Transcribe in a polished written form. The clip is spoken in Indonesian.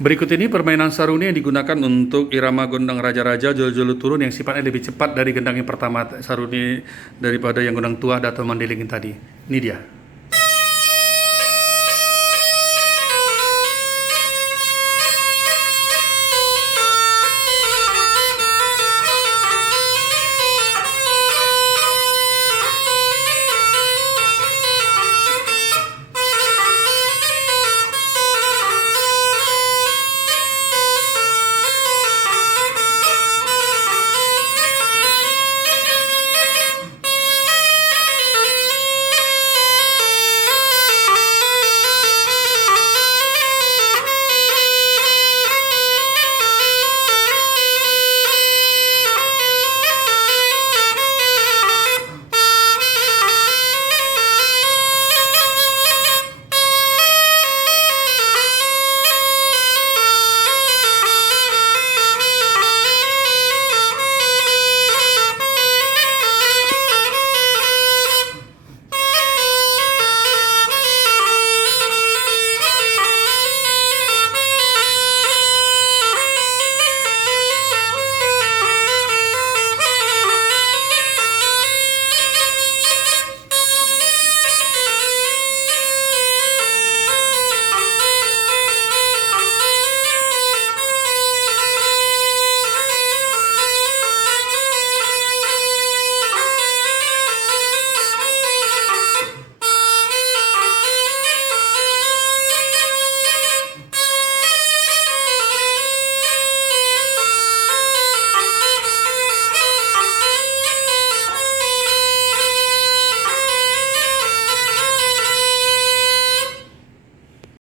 Berikut ini permainan saruni yang digunakan untuk irama gondang raja-raja jolo-jolo turun yang sifatnya lebih cepat dari gendang yang pertama saruni daripada yang gondang tua atau mandilingin tadi. Ini dia.